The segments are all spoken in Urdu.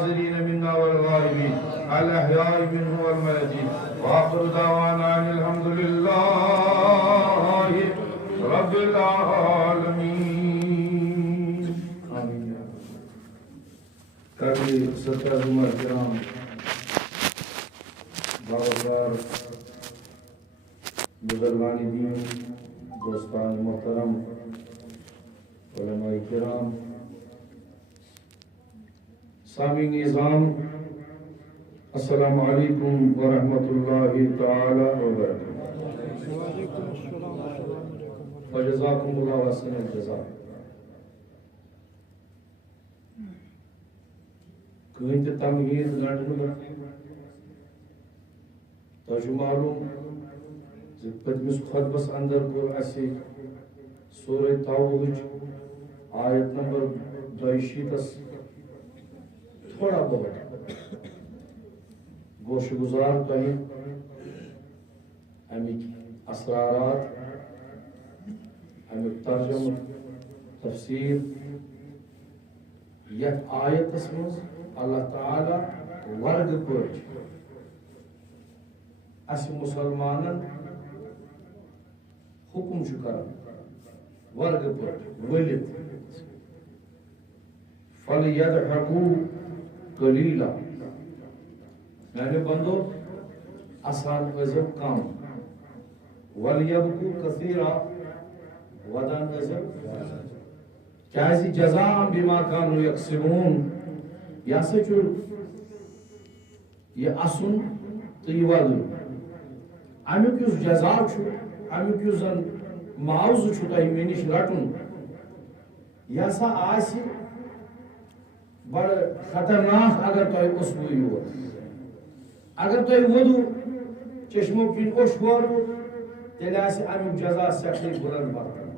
الحاضرين منا والغائبين الأحياء منهم والميتين وآخر دعوانا أن الحمد لله رب العالمين آمين. قابل صدر جمعہ کرام باوقار بزرگان دین دوستان محترم علماء کرام سامعین نظام السلام علیکم ورحمۃ اللہ تعالی وبرکاتہ وجزاکم اللہ حسن الجزاء. کہیں تہ تمہید گنڈن تہ معلوم پتمس خطبس اندر کور اسی سورہ توبہ آیت نمبر 62 تھوڑا بہت گوش گزار تہ امیک اسرارات امیک ترجمہ تفسیر یت آیتس مز اللہ تعالی ورگ پٲٹھۍ اس مسلمانن حکم کران ورگ پٲٹھۍ ؤلِتھ فَلْيَضْحَكُوا قَلِيلًا میانہِ بندو آسان ٲسِو کم وَلْيَبْكُوا كَثِيرًا ودان ٲسِو کیازِ جزاء بما كانوا يكسبون یہ ہسا چھُ یہ اسُن تہٕ یہِ وَدُن امیُک یُس جزا چھُ امیُک یُس زن معاوضہٕ چھُ تۄہہِ مےٚ نِش رٹُن یہِ ہسا آسہِ بڑٕ خطرناک اگر تۄہہِ اوسوٕ یور اگر تۄہہِ وودو چشمو کِنۍ اوٚش وورو تیٚلہِ آسہِ امیُک جزا سٮ۪ٹھٕے بُلند برتر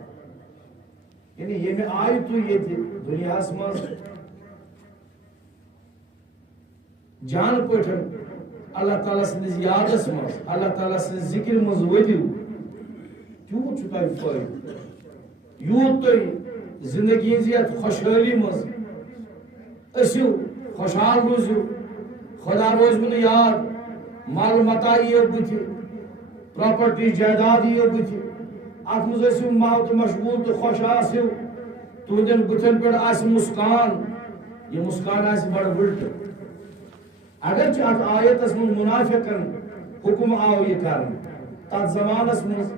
یعنی ییٚمہِ آیہِ تُہۍ ییٚتہِ دُنیاہس منٛز جان پٲٹھۍ اللہ تعالیٰ سٕنٛدِس یادس منٛز اللہ تعالیٰ سٕنٛدِس ذِکرِ منٛز ؤدِو تیوٗت چھُ تۄہہِ فٲیدٕ یوٗت تُہۍ زندگی ہٕنٛزِ یتھ خۄشحٲلی منٛز ٲسِو خۄشحال روٗزِو خۄدا روزوٕ نہٕ یاد مال متا یِیو بٕتھِ پراپرٹی جائیداد یِیو بٕتھِ اتھ منٛز ٲسِو محبت مشغوٗل تہٕ خۄش آسِو تُہنٛدٮ۪ن بٕتھن پٮ۪ٹھ آسہِ مُسکان یہِ مُسکان آسہِ بڑٕ وٕلٹہٕ اگرچہ اتھ آیتس منٛز منافقن حکم آو یہِ کرنہٕ تتھ زمانس منٛز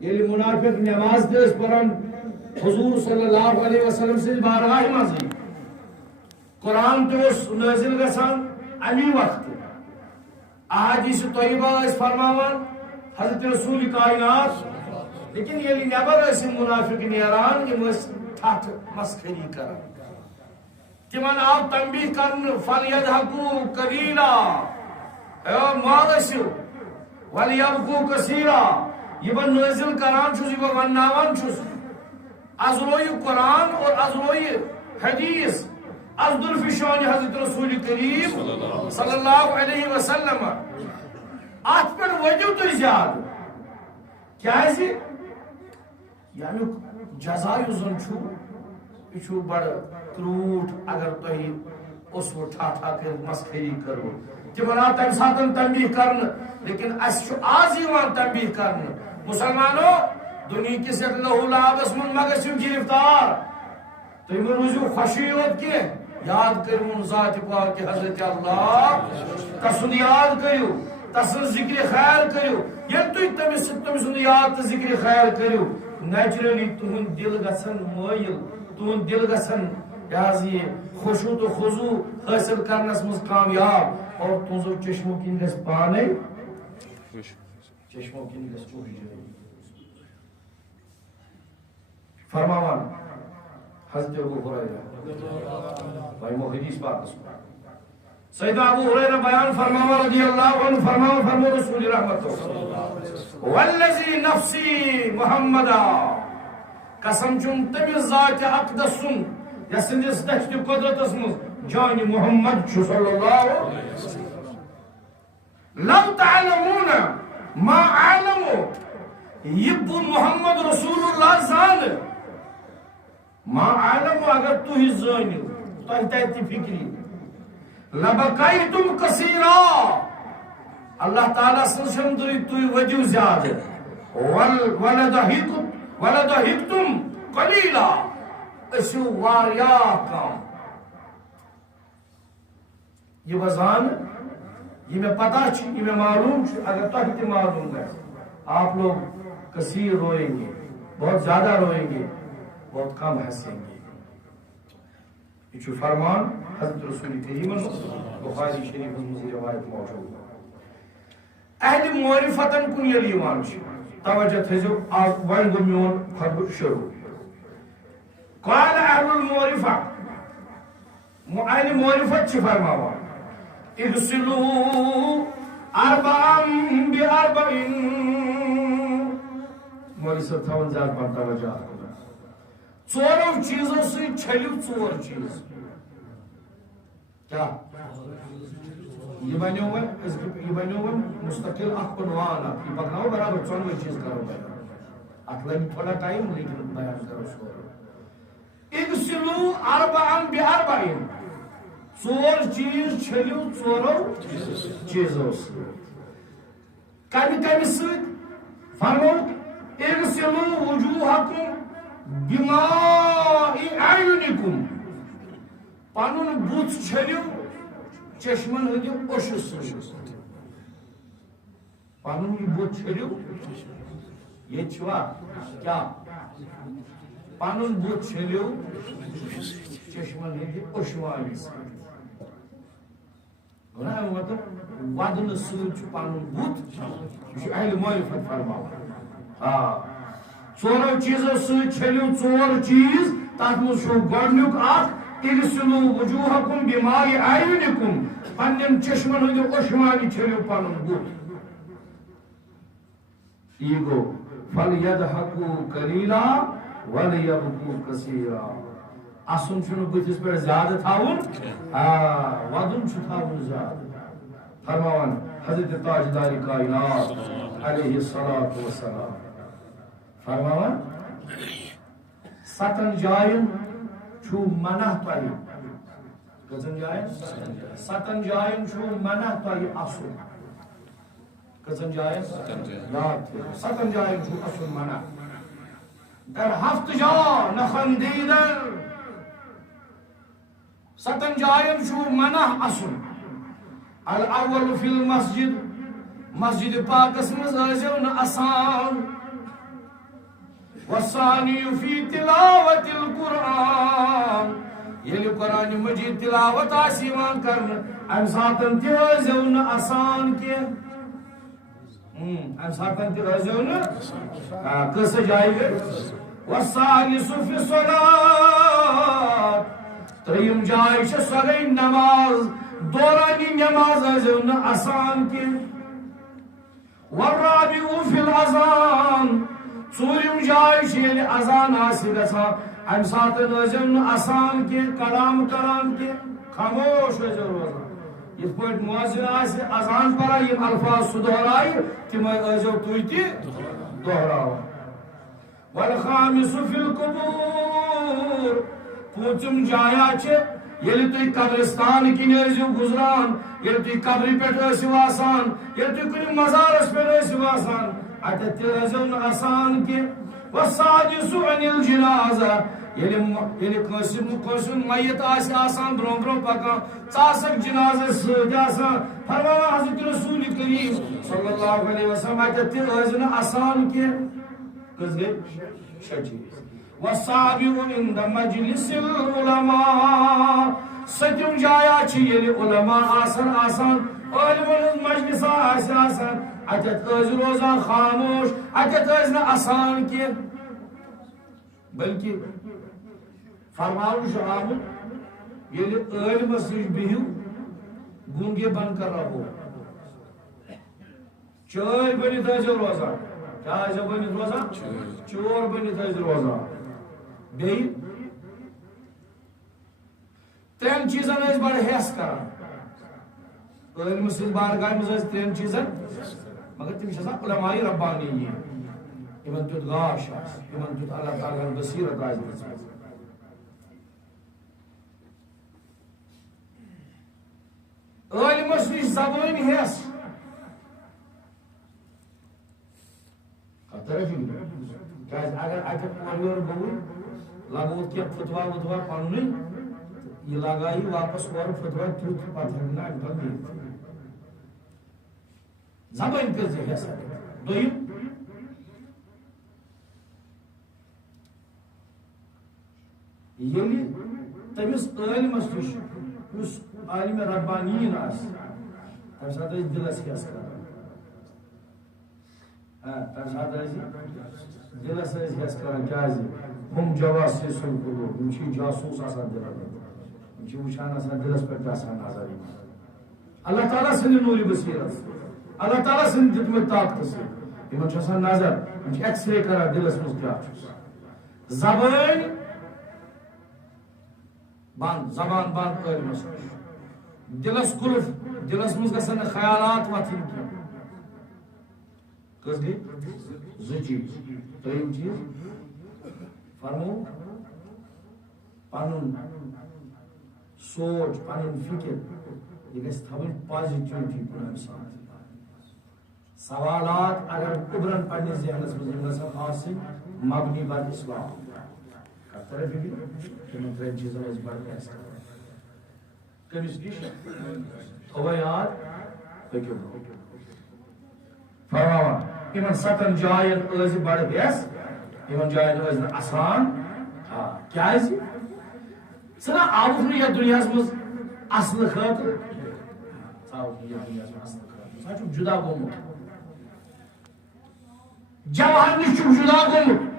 ییٚلہِ منافق نماز تہِ ٲسۍ پران حضور صلی اللہ علیہ وسلم سٕنٛدِ بارگاہہِ منٛزٕے قرآن تہِ اوس نٲزِل گژھان امی وقتہٕ احادیث طیبہ ٲسۍ فرماوان حضرت رسول کائنات لیکن ییٚلہِ نٮ۪بر ٲسۍ یِم منافق نیران یِم ٲسۍ ٹھٹھٕ مسخٔری کران تمن آو تنبیہ کرنہٕ فَلْيَضْحَكُوا قَلِيلًا مال ٲسِو وَلْيَبْكُوا كَثِيرًا یہ بہٕ نٲزِل کران چھُس یہ بہٕ ونناوان چھُس از رویہِ قرآن اور از رویہِ حدیث از دُلفِشانہِ حضرت رسول کریم صلی اللہ علیہ وسلم اتھ پٮ۪ٹھ ؤدِو تُہۍ زیادٕ کیازِ ییٚمیُک جزا یُس زن چھُ یہ چھُ بڑٕ کروٗٹھ اگر تۄہہِ اوسوٕ ٹھاٹھا کٔرِتھ مسخٔری کٔروٕ تِمن آو تمہِ ساتہٕ تنبیہ کرنہٕ لیکن اسہِ چھُ آز یِوان تنبیہ کرنہٕ مسلمانو دُنہِکِس یتھ لہوٗ لعابس منٛز مہ گٔژھِو گِرفتار تُہۍ مہ روٗزِو خوشی یوت کینٛہہ یاد کٔرۍہُن ذاتِ پاکہِ حضرت اللہ تسُنٛد یاد کٔرِو تسٕنٛز ذِکرِ خیر کٔرِو ییٚلہِ تُہۍ تٔمۍ سُنٛد یاد تہٕ ذِکرِ خیر کٔرِو نیچرلی تُہُنٛد دِل گژھن مٲیِل تُہُنٛد دِل گژھن یہ خوشو تو خضو حاصل کرنس مز کامیاب اور تُہنٛزو چشمو کِنۍ گژھِ پانے چشمو کِنۍ گژھِ چوری فرماوان حضرت ابو ہریرہ بھائی حدیث پاک سیدنا ابو ہریرہ بیان فرماوا رضی اللہ عنہ فرمو رسول رحمت والذی نفسی محمدہ قسم چھُم تٔمِس ذاتِ اقدس سُنٛد یس سندس دشت قدرتس مز جان محمد صلی اللہ علیہ وسلم لو تعلمون ما علمو یہ محمد رسول اللہ زان ما علمو اگر تُہۍ زٲنِو تۄہہِ تَتہِ فکری لبقیتم کثیرا اللہ تعالیٰ سمدری توی وجو زیادہ ولدحکتم قلیلا اسو واریا کام یہ وزان یہ میں پتا یہ میں معلوم اگر تو معلوم ہے آپ لوگ کثیر روئیں گے بہت زیادہ روئیں گے بہت کم ہنسیں گے یہ فرمان حضرت رسول کریم بخاری شریف میں روایت موجود ہے اہل معرفتن کن یلی ایمان توجہ تھیزو وائن گو میون خطب شروع قال اہل المعرفہ اہل معرفت چھ فرماوا اغسلوا اربعا باربعین مولی صاحب تھاون زیادہ پر توجہ ژورو چیزوں سے چھلیو ژور چیز کیا یہ بنیو مستقل اخ عنوان یہ پکناؤ برابر ژونوے چیز کرو بیان اتھ لگی تھوڑا ٹائم لیکن بیان کرو سورو اغسلوا اربعا باربعین ژور چیز چھلیو ژورو چیزوں سے کمی سۭتۍ فرمو اغسلوا وجوہکم بماء اعینکم پنن بُتھ چھلیو چشمن ہندیو اوشو سۭتۍ پنن بُتھ چھلیو یہ چھوا کیا پنن بُتھ چھلیو چشمن ہندی اوشوانی سۭتۍ مطلب ودن سۭتۍ پنن بُتھ یہ اہل معرفت فرماوان ژورو چیزو سۭتۍ چھلیو ژور چیز تتھ منٛز چھُ گۄڈنیُک اکھ اغسلوا وجوہکم بماء اعینکم پنن چشمن ہندیو اوشوانی چھلیو پنن بُتھ یہ گو فلیضحکوا قلیلا ولیبکوا کثیرا اسن چھُنہٕ بٕتھِس پٮ۪ٹھ زیادٕ تھاوُن ودُن چھُ تھاوُن زیادٕ فرماوان حضرت تاجدار کائنات علیہ الصلوۃ والسلام فرماوان ستن جائن چھو منع تۄہہِ کٔژن جاین ستن جاین چھو منع تۄہہِ اَسُن کٔژن جاین یاد تھٲیِو ستن جاین چھو اَسُن منع در ہفتہ جا نخندیدن ستن جاین چھو منع اَسُن الاول فی المسجد مسجد پاکس منٛز ٲسِو نہٕ اَسان والثانی فی تلاوت القرآن ییٚلہِ قرآن مجید تلاوت آسہِ یِوان کرنہٕ امہِ ساتن تہِ ٲسۍزیو نہٕ اَسان کینٛہہ امہِ ساتن تہِ ٲسۍزیو نہٕ کۭژاہ جایہِ گٔے والثالث فی الصلاۃ ترٛیٚیِم جاے چھِ سۄ گٔے نماز دورانی نماز ٲسۍزیو نہٕ اَسان کینٛہہ والرابع فی الاذان ژوٗرِم جاے چھِ ییٚلہِ اذان آسہِ گژھان امہِ ساتن ٲسۍزیو نہٕ اَسان کینٛہہ کلام کران کینٛہہ خاموش ٲسۍزیو روزان یِتھ پٲٹھۍ مؤذن آسہِ اذان پران یِم الفاظ سُہ دۄہرایہِ تِمے ٲسۍزیو تُہۍ تہِ دۄہراوان والخامس فی القبور پوٗنٛژِم جایا چھِ ییٚلہِ تُہۍ قبرستان کِنۍ ٲسِو گُزران ییٚلہِ تُہۍ قبرِ پٮ۪ٹھ ٲسِو آسان ییٚلہِ تُہۍ کُنہِ مزارس پٮ۪ٹھ ٲسِو آسان اتٮ۪تھ تہِ ٲسۍزیو نہٕ اَسان کینٛہہ والسادس عن الجنازہ ییٚلہِ کٲنٛسہِ ہُنٛد میت آسہِ آسان برٛونٛہہ برٛونٛہہ پکان ژٕ آسکھ جنازس سۭتۍ آسان فرماوان حضرت رسول کریم صلی اللہ علیہ وسلم اتٮ۪تھ تہِ ٲسۍ نہٕ اَسان کینٛہہ کٔژ گٔے شےٚ چیٖز والسابع عند مجلس العلماء سٔتِم جایا چھِ ییٚلہِ علما آسن عٲلمن ہٕنٛز مجلسا آسہِ آسان اتٮ۪تھ ٲسۍ روزان خاموش اتٮ۪تھ ٲسۍ نہٕ اَسان کینٛہہ بلکہ فرماونہٕ چھُ آمُت ییٚلہِ عٲلمس نِش بِہِو گوٗنٛگے بن کر رہو چٲرۍ بٔنِتھ ٲسۍزیو روزان کیٛاہ ٲسۍزیو بٔنِتھ روزان چور بٔنِتھ ٲسۍ روزان بیٚیہِ ترٛٮ۪ن چیٖزن ٲسۍ بڑٕ ہٮ۪س کران عٲلمہٕ سٕنٛدِ بارگاہہِ منٛز ٲسۍ ترٛٮ۪ن چیٖزن مگر تِم چھِ آسان علماء ربانی یِمن تیُتھ گاش آسہِ یِمن تیُتھ اللہ تعالیٰ ہن بصیرت آسہِ دِژمٕژ. عالمس نش زبان ہس اگر اتھ اور گو لگو کی فتوا وتوا پن یہ لگائی واپس اور فتوا تیت پتہ ہوں نا زبان پہ ہس دویم یلی تمس عالمس نش اس عالم ربانین تمہ سات دلس ہس کر تمہ سات دلس ہس کر کیا ہم جواسیس قلوب ہم جاسوس آسان دلس ہم وچان آسان دلس پہ آسان نظر اللہ تعالیٰ سند نور بصیرت اللہ تعالیٰ سند دتمت طاقت سے ان آسان نظر ہم ایکس رے کران دلس مز کیا زبان بند زبان بند عالمس دلس قلف دلس مز گژھن خیالات وتھن کی کس گئی زٕ چیز ترٛیٚیِم چیز فرمو پنن سوچ پنن فکر یہ گژھِ تھاوٕنۍ پازِٹِوِٹی کُن اَمہِ ساتہٕ سوالات اگر اُبرن پننِس ذہنس منٛز یِم گژھن آسٕنۍ مبنی بر اسلام طرف تمن ترین چیزن از برداشت کمس نش تھو یاد پکو فرماوان ان 7 جاین از بڑ ہس ان جاین از آسان کیا ثنا آوس نا دنیا مز اصل خاطر دنیا اصل خاطر سہ جدا گومت جواہر نش جدا گومت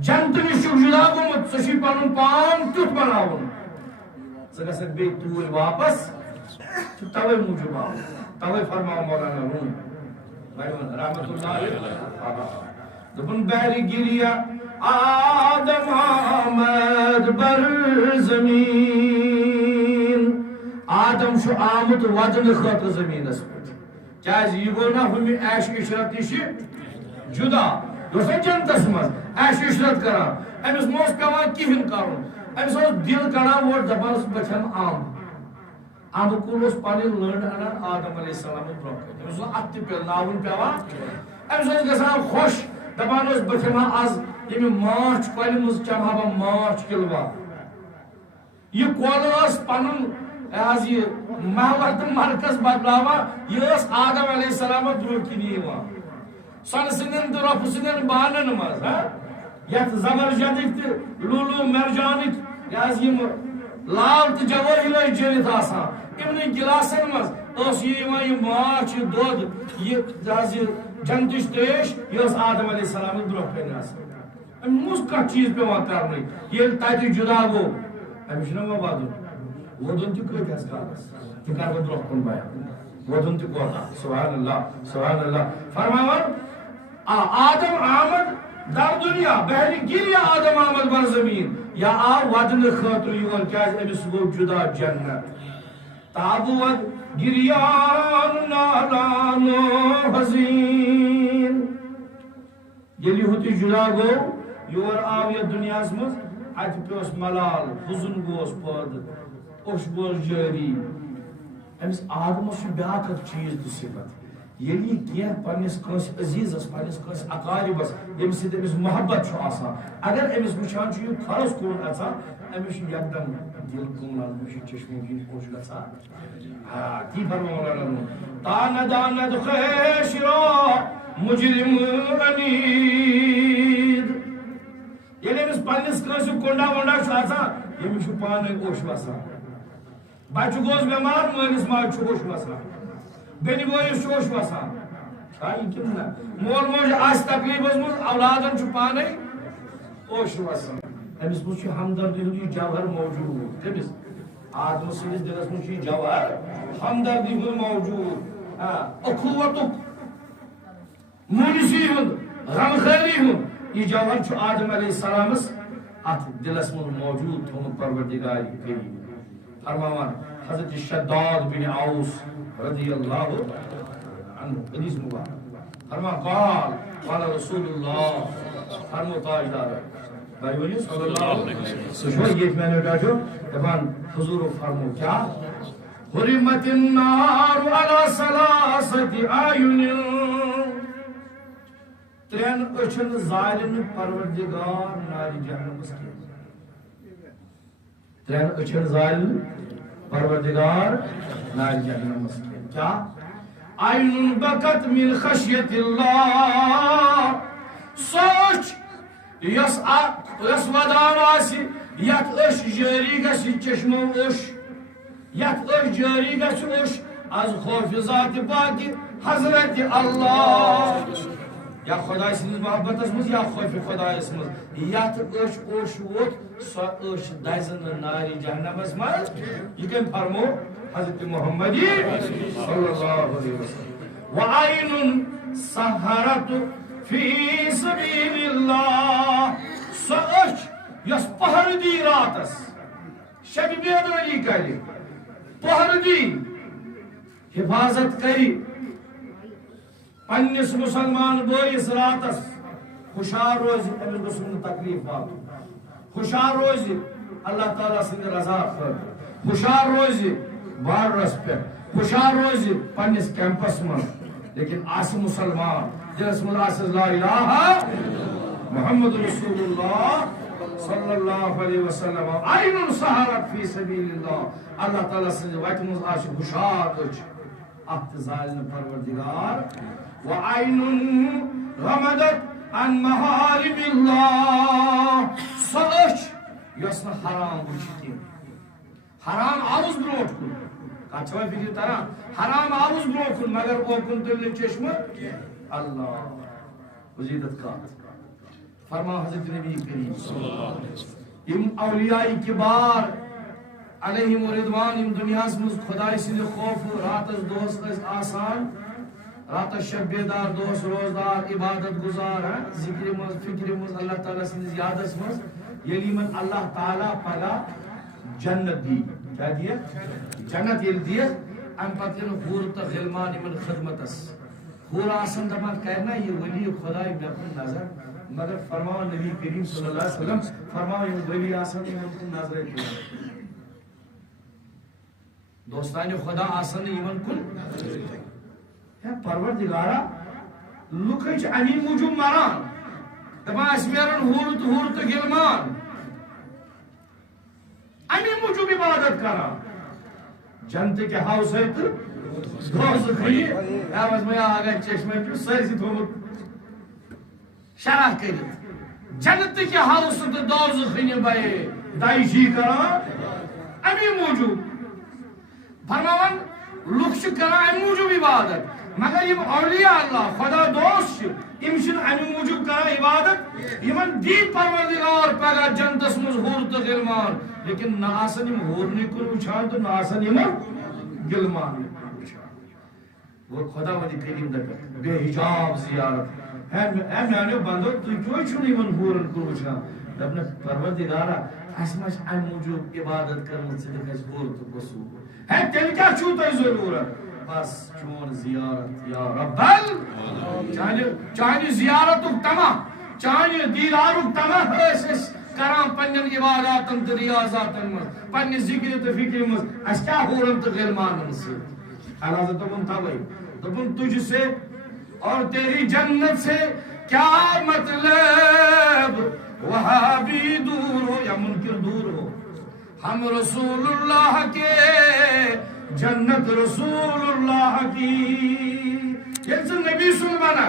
جنت نش جدا گومت ثی پن پان تیت بناون ثھک بی توٗرۍ واپس توے موجوب آو توے فرماو مولانا روم رحمت اللہ دپن بہر گریا آدم آمد بر زمین آدم شو آمد ودن خاطر زمینس پہ کیاز یہ گو نا ہم عیش عشرت نش جدا یہ جنتس مز عیش عشرت کران امس مس پیوان کہین کرن امس دل کڑان ووٹ دپان بچن امب کل پن لنڈ انان آدم علیہ السلام برو امس ات پلناون پیوان امس گژھان خوش دپان بچما آز یم ماچھ کل مز چمہا بہ ماچھ کلوا یہ کل پن یہ محور تو مرکز بدلاوا یہ آدم علیہ السلام برو کن سن سندن تو رف سندن بانن مز یت زبرجدک تو لولو مرجانک لال تو جوہر جرت آسان امن گلاسن مز یہ ماچھ دود یہ جنتش تریش یہ آدم علیہ السلام برو کن مس کت چیز پیوان کرنے یل تتہ جدا گو امس نا ودن ودن تہ کتس کالس تہ کر بہ برو کن بیان ودن تہ کوتا سبحان اللہ فرماوان آدم آمد در دنیا بہر گریا آدم آمد بر زمین یا آ ودن خاطر یور کیاز امس گو جدا جنت تابود گریان نالان حزین یلی ہوتی جدا گو یور آو یہ دنیا مز ات پیوس ملال حزن گوس پد اوش گوس جاری امس آدمس بیاکھ چیز تو صفت یلی کی پنس کنس عزیزس پنس کنس اقاربس یم سید امس محبت آسان اگر امس وچان یہ فرض کون گژھان امس یکدم دل کملان مش چشمو کن خوش گژھان تی فرماوان تاند آند خیشرا مجرم عنید یلی امس پنس کنس کنڈا ونڈا آسان یمس پانے اوش وسان بچہ گوس بیمار مالس ماج اوش وسان بین بوئس اوش وسان مول موج آس تکلیفس مز اولادن پانے اوش وسان امس مجھ ہمدردی ہند جوہر موجود کمس آدم سندس دلس مجھ جوہر ہمدردی ہند موجود اخوت مونسی ہند غمخیری ہند یہ جوہر آدم علیہ السلام ات دلس من موجود تھومت پروردگار کریم فرماوان حضرت شداد بن اوس رضی اللہ عنہ حدیث مبارک فرما قال رسول اللہ فرمو تاجدار بھائی بولیے صلی اللہ علیہ وسلم سوچو ایک میں نے کہا جو دبان حضور فرمو کیا حرمت النار على ثلاثة أعين ترین اچھن ظالم پروردگار ناری جہنم کی ترین اچھن ظالم پروردگار ناری جہنم کی کیا عین بکت من خشیت اللہ سوچ یس ودان آسی یت اش جاری گسی چشمو اش یت اش جاری گسی اش از خوف ذات پاکی حضرت اللہ یا خدا سنز محبت اسمز یا خوف خدا اسمز یت اش اش ووت سو اش دائزن ناری جہنم اسمز یہ کم فرمو حضرت محمدی صلی اللہ علیہ وسلم وعین سہرت فی سبیل اللہ سو اش یس پہر دی راتس شب بیداری کری پہر دی حفاظت کری پنس مسلمان بوئیس راتس خوشحال روزی امیر رسول تکلیف واتو خوشحال روزی اللہ تعالیٰ سنگ رضا خرد خوشحال روزی بارس پہ خوشحال روزی پنس کیمپس من لیکن آس مسلمان جس من آس لا الہ محمد رسول اللہ صلی اللہ علیہ وسلم عین سہرت فی سبیل اللہ اللہ تعالیٰ سنگ ویتمز آس خوشحال روزی احتزال پروردگار وعین غمدت عن محارم اللہ سوچ یسن حرام وچھتی حرام آوز بروٹ کن کچھوہ فکر ترہ حرام آوز بروٹ کن مگر اوکن تلنے چشم اللہ وزیدت کا فرما حضرت نبی کریم صلی اللہ علیہ وسلم ام اولیاء کبار علیہم رضوان ام دنیا سمز خدای سند خوف راتس دوست آسان رات شب بیدار دوست روزدار عبادت گزار ذکر مز فکر مز اللہ تعالیٰ سندس یادس مز یلی من اللہ تعالیٰ پگا جنت دی کیا دیا جنت یل دیا ام پتن حور تا غلمان من خدمتس حور آسن دمان کہنا یہ ولی خدای میں نظر مگر فرماؤ نبی کریم صلی اللہ علیہ وسلم فرماؤ یہ ولی آسن میں نظر کیا دوستان خدا آسن یمن کن پروردگارا لکھ امی موجود مران دپان اس میرن حورت غلمان امی موجود عبادت کران جنت کے ہاؤس ہے تو دوست کھئی آواز میں آگا چشمہ پیو سرسی تھومت شرح کرت جنت کے ہاؤس تو دوست کھئی بھائی دائی جی کران امی موجود فرماون لکھ کران امی موجود عبادت مگر یہ اولیاء اللہ خدا دوست امشن امی موجود کرا عبادت یمن دی پروردگار پگا جنتس مز حور تو غلمان لیکن نہ آسن یم حور نکن وچھان تو نہ آسن یم غلمان نکن وچھان وہ خدا ولی کریم دکر بے حجاب زیارت ہے میانے بندو تو کیوں چھو یمن حور نکن وچھان دبنا پروردگارا اسمش امی موجود عبادت کرنے سے دکھس حور تو بسو ہے تیل کیا چھوتا ضرورت بس چون زیارت یا رب چانی زیارت تمہ چانی دیدار تمہ اس کران پنن عباداتن تو ریاضاتن مز پنن ذکر تو فکر مز اس کیا ہورن تو غلمان سے اللہ دپن توئی دپن تجھ سے اور تیری جنت سے کیا مطلب وہاں بھی دور ہو یا منکر دور ہو ہم رسول اللہ کے جنت رسول اللہ کی یہ سے نبی سلمانا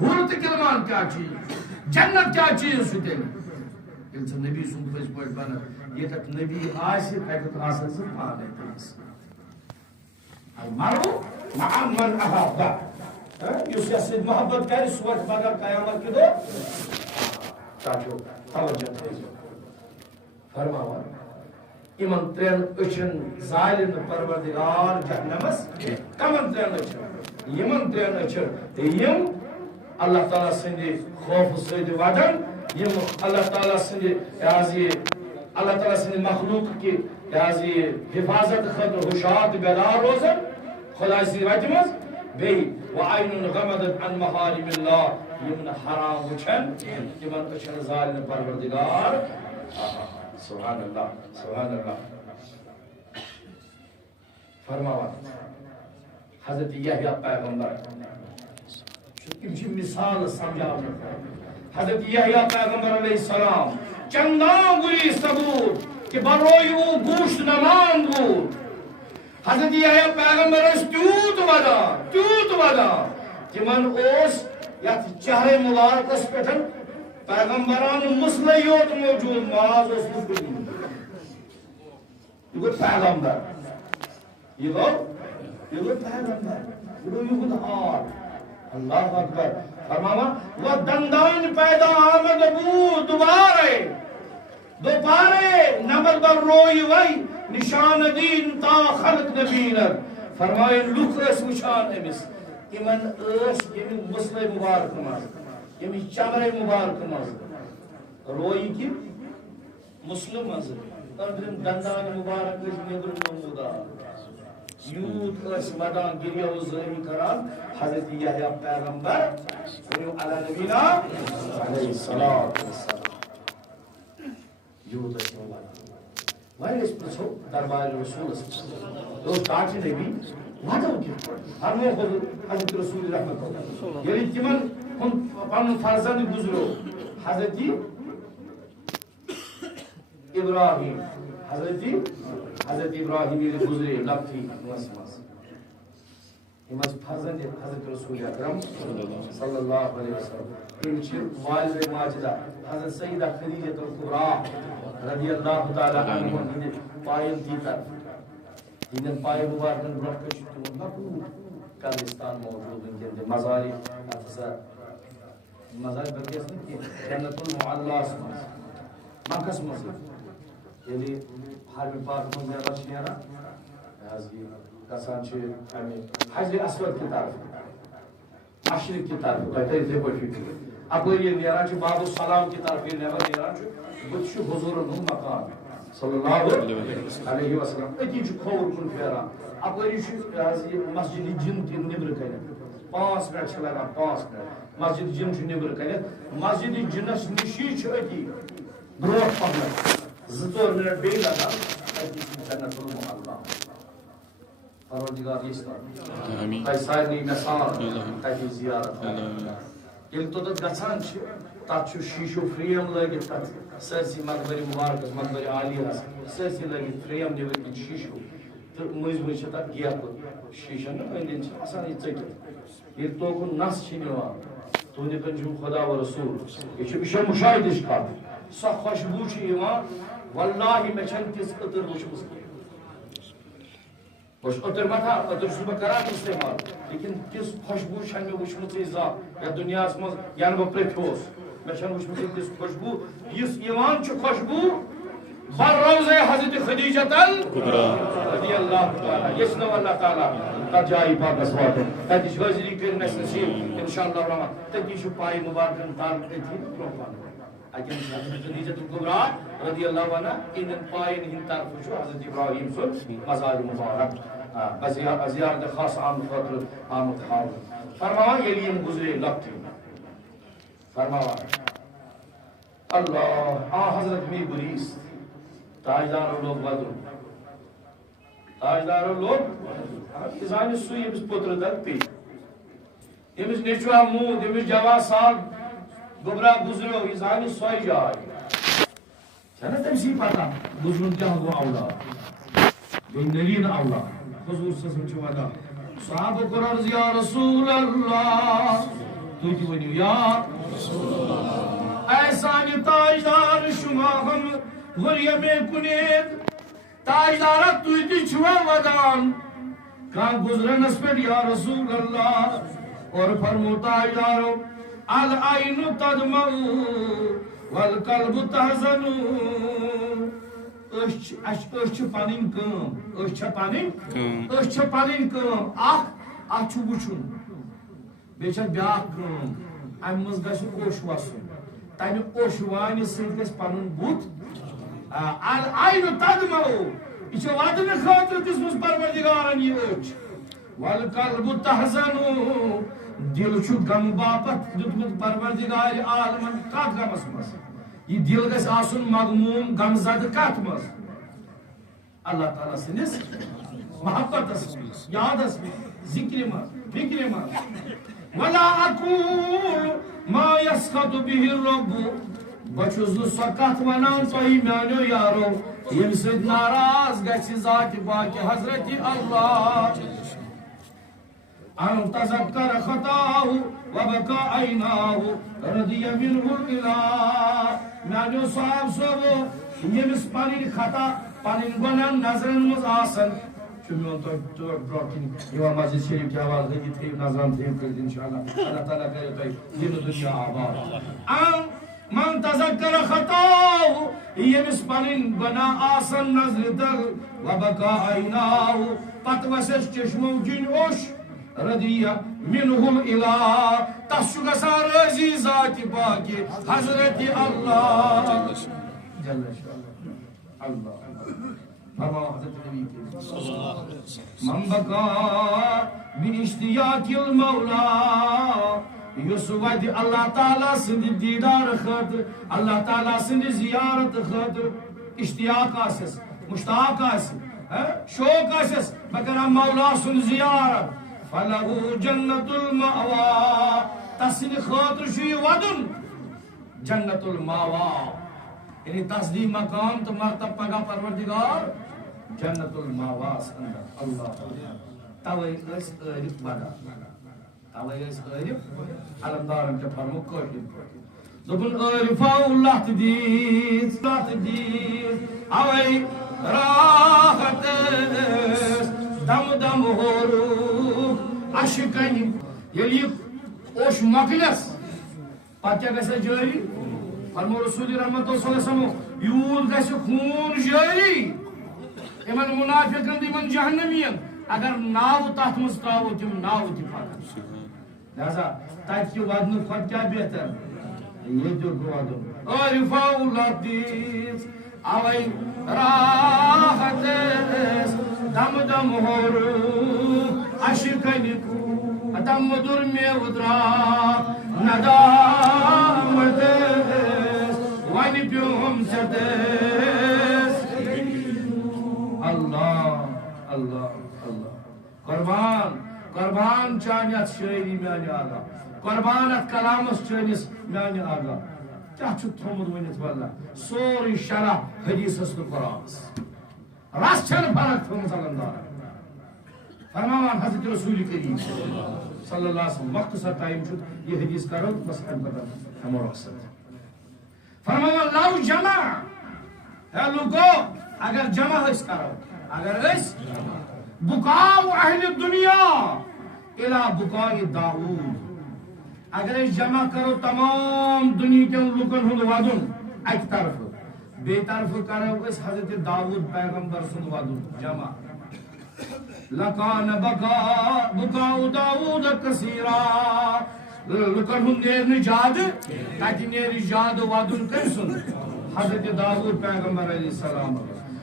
حورت کلمان کیا چیز جنت کیا چیز ستے یہ سے نبی سلمان پوچھ بنا یہ تک نبی آئیسی پیکت آسل سے پا لیتے ہیں المرو مع من احابا یہ سید محبت کری سوچ مگر قیامت کے دو چاچو توجہ فرماوا ایمن ترین اچھن ظالم پروردگار جہنمس کمن ترین اچھن یمن ترین اچھن یم اللہ تعالیٰ سندی خوف سید وڈن یم اللہ تعالیٰ سندی اللہ تعالیٰ سندی مخلوق کی حفاظت خطر ہوشیار بیدار روزن خدا سندی وجمز بی وعین غمدت عن محارم اللہ یمن حرام وچھن یمن اچھن ظالم پروردگار سبحان اللہ سبحان اللہ فرماوان حضرت یحییٰ پیغمبر مثال سمجھاؤ حضرت یحییٰ پیغمبر علیہ السلام چندان گوئی ثبوت کہ بروئی وہ گوشت نمان بود حضرت یحییٰ پیغمبر اس تیوت ودا تمن اس یت چہرے مبارکس پہ پیغمبران مسلیوت موجود معاذ اس مکلی یہ گو پیغمبر یہ گو پیغمبر یہ گو ہار اللہ اکبر فرماوا وہ دندان پیدا آمد بود دوبارے نمد بر روئی وی نشان دین تا خلق نبینر فرمائے لوک رس وشان امس امن اس یمی مسلح مبارک مز یمی چمر مبارک مز روئی کی مسلم مز اندرم دندان مبارک اس نبر نمودا یوت اس مدان گریہ و ظلمی کران حضرت یحییٰ پیغمبر علی نبینا علیہ السلام یوت اس مبارک وائر اس پرسو دربار رسول اس کاٹی نبی وعدو کیا ہر موقع حضرت رسول رحمت اللہ یعنی تمن پن فرزند گزرو حضرت ابراہیم حضرت ابراہیم یہ گزرے لبتھی مسمس امس فرزند حضرت رسول اکرم صلی اللہ علیہ وسلم ان چھ والد ماجدہ حضرت سیدہ خدیجہ الکبریٰ رضی اللہ تعالی عنہ نے پائل دی طرف ان پائے مبارکن برکت چھتو نکو قبرستان موجود ان کے مزاری افسر مزاری برکیس نہیں جنت المعلا اسمس مکس مسجد یعنی حرم پاک من نیرا شیرا حضی کسان چھ ہمیں حجر اسود کی طرف مشرق کی طرف بہتر تھے پڑھی اپر یہ نیرا چھ باب السلام کی طرف یہ نیرا چھ بچ حضور نو مقام صلی اللہ علیہ وسلم اتی چھ کھور کن پھیران اپر یہ مسجد جن کی نبر کنت 5 منٹ چھ لگان 5 منٹ مسجد جن چھ نبر کنت مسجد جنس نشی چھ اتی بروٹ پہنت زطور منٹ بے لگا اتی چھ جنت المعلا پروردگار اسلام تائی سارنی مثال تائی زیارت یل تو گژھان تک شیشو فریم لگت تک سرسی مقبر مبارک مقبر عالیہ سرسی لگت فریم نبر کن شیشو تو مز مز تک گیپ شیشن اندین آسان یہ ٹھٹ یہ توکن نس نوان تہندِ کن خدا و رسول یہ مشاہدش کت سہ خوشبو واللہ مے چھن تس عطر وچمس خوش عطر متھا عطر چھس بہ کران استعمال لیکن تس خوشبو چھن مے وچمس ذات یا دنیا مز یعنی بہ پرٛیٚتھوس مے چھن وچمس تس خوشبو یس یوان چھ خوشبو بر روضہ حضرت خدیجہ رضی اللہ تعالی یسنو اللہ تعالی تر جائی پاکس واتن تتہ حاضری کرن اس نصیب انشاءاللہ الرحمن تتہ چھ پائی مبارکن تعلق تھی برونٛہہ اجن حضرت خدیجہ الکبریٰ رضی اللہ عنہ ان پائن ہند طرف حضرت ابراہیم سن مزار مبارک زیارت خاص عام خاطر آمد حاضر فرماوا یلیم گزرے لبتھی فرماوا اللہ حضرت می بریس تاجدار لوگ بدر تاجدار لوگ کسان سوئی امس پتر تک پی امس نیچوا مود امس جوا سال گبرا گزرو انسانی سوئی جائے چھنا تمسی پتا گزرون کیا ہو اولا نرین اولا حضور سسم چھ ودا صحابہ کو عرض یا رسول اللہ تو کی ونیو یا رسول اللہ ایسانی تاجدار شما ہم غریہ میں کنید تاجدارت تو تی چھوا ودان کان گزرنس پر یا رسول اللہ اور فرمو تاجدارو العین تدمع والقلب تحزن اش پنن کام اچھ وچھن بیچ بیاکھ کام ام مز گژھِ اوش وسن تمہ اوش وانہ سۭتۍ گژھِ پنن بُتھ العین تدمع یہ چھ ودنہٕ خٲطرٕ دِژمٕژ پروردگارن یہ أچھ والقلب تحزن دل چھ غم باپت دیتمت پروردگار عالمن کت غمس مز یہ دل گژھِ آسن مغموم غم زدہ کت مز اللہ تعالیٰ سندس محبت یادس ذکر مز فکر مز ولا اقول ما يسخط به الرب بچوز نہ سو کت ونان تھی میانو یارو یم سۭتۍ ناراض گژھِ ذات پاک حضرت اللہ ان تذکر خطاه وبكى عيناه رضي منه الاله میانو صاحب صوبو یمس پنن خطا پنن گناہ نظرن مز آسن میون تو برکن امام مسجد شریف کی آواز ہے کہ نظام تھیم کر انشاءاللہ اللہ تعالیٰ کرے تو دین و دنیا آباد من تذکر خطاہ یمس پنن گناہ آسن نظر تل وبکا عیناہ پت وسس چشمو کن اوش رضی منہم الہ تس چھ گژھان راضی ذات پاک حضرت اللہ جل شانہ اللہ فرماؤ حضرت نبی کے من بکا باشتیاق المولا یس ود اللہ تعالیٰ سند دیدار خاطر اللہ تعالیٰ سند زیارت خاطر اشتیاق آسس مشتاق آسس شوق آسس بکرا مولا سن زیارت فلہو جنت المأوا تسن خاطر شی ودن جنت المأوا یعنی تصدیق مقام تو مرتب پگا پروردگار جنت الماواس اندر اللہ توئی اس عارف بدا توئی اس عارف علمدارن کے فرمو کوشش دبن عارفا اللہ تدیس اوئی راحت دم دم ہورو عشقین یلی اوش مقلس پتہ گسے جاری فرمو رسول رحمت صلی اللہ علیہ وسلم یود گسے خون جاری امن منافقن دیمن جہنمین اگر ناو تحت مستاو تم ناو تی پاک لہذا تاکہ کی وادن خود کیا بہتر یہ جو گوادن عارفا اللہتیس آوائی راحت دم دم ہورو عشقین دم در میں ادرا ندامت وانی پیوم سدس اللہ اللہ اللہ قربان قربان چانیت شاعری میانی آگا قربانت کلامس چانیس میانی آگا کیا چھت تھومد ونیت واللہ سوری شرح حدیث است قرآن راست چھن فرق تھومد صلی اللہ علیہ فرمان حضرت رسول کریم صلی اللہ علیہ وسلم وقت سا ٹائم چھت یہ حدیث کرو بس البتہ ہمارا مقصد فرمان لو جمع ہے لوگو اگر جمع اس کرو اگر اس بکاو اہل دنیا الہ بکائی داؤد اگر اس جمع کرو تمام دنیا کے لوگن ہند ودن ایک طرف بے طرف کرو اس حضرت داؤد پیغمبر سن ودن جمع لکان بکاو داؤد کثیرا لوگن ہند نیر نجاد تاکہ نیر نجاد ودن کر سن حضرت داؤد پیغمبر علیہ السلام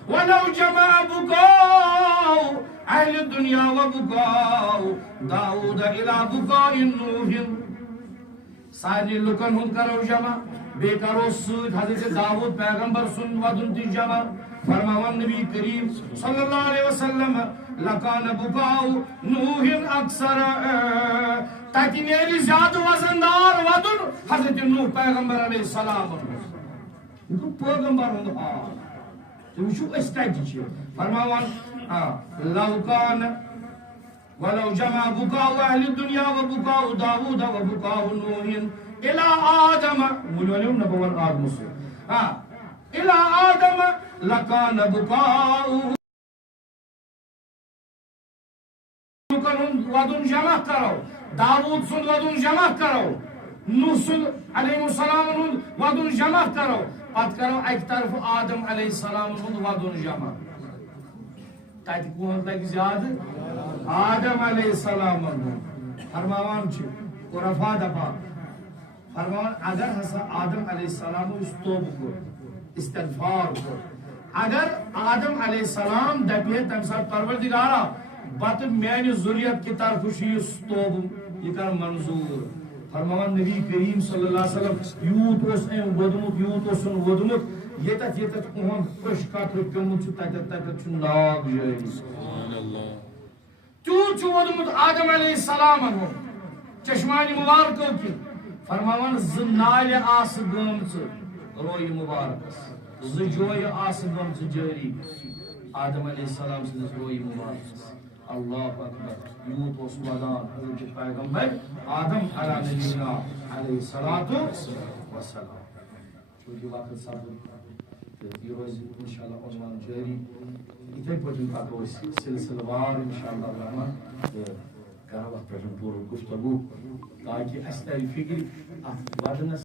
ولو جمع بکاو اہل الدنیا و بکاو داؤد الى بکاء نوح ساری لکن ہن کرو جمع بے کرو سود حضرت داؤد پیغمبر سن ودن تی جمع فرماون نبی کریم صلی اللہ علیہ وسلم لکان بکاو نوح اکثر تاکہ میری زیادہ وزندار ودن حضرت نوح پیغمبر علیہ السلام پیغمبر ہند تو وچو اس کتہ چھ فرماوان لو کان ولو جمع بکاء اہل الدنیا و بکاء داؤد و بکاء نوح الى آدم ولولم نبوان آدم سے الى آدم لکان بکاء ودن جمع کرو داؤد سن ودن جمع کرو نوح سن علیہ السلام ودن جمع کرو پت کرو ایک طرف آدم علیہ السلام ودن جمع تاکہ کون تک زیادہ آدم علیہ السلام فرماوان چھ قرفا دپا فرمان اگر ہسا آدم علیہ السلام توبہ کو استغفار کو اگر آدم علیہ السلام دپے تم سات پروردگارا بت میانہ ذریت کی طرف توبہ یہ کر منظور فرمان نبی کریم صلی اللہ علیہ وسلم یوت اس ودمت یوت اس ودمت یتت اہم کش قطر پیومت تتت ناگ جاری تیوت ووتمت آدم علیہ السلام چشمانی مبارکو کی فرماوان ز نالہ آس گمچ روی مبارکس ز جوی آس گمچ جاری آدم علیہ السلام سندس روی مبارکس اللہ اکبر یوت اس ودان حضرت پیغمبر آدم علیہ نبینا علیہ الصلوۃ والسلام چونکہ وقت صبر یہ روز انشاءاللہ عنوان جاری اتھے پہ پکو سلسلہ وار انشاءاللہ الرحمن کرو ات پہ پور گفتگو تاکہ اس تر فکر ات ودنس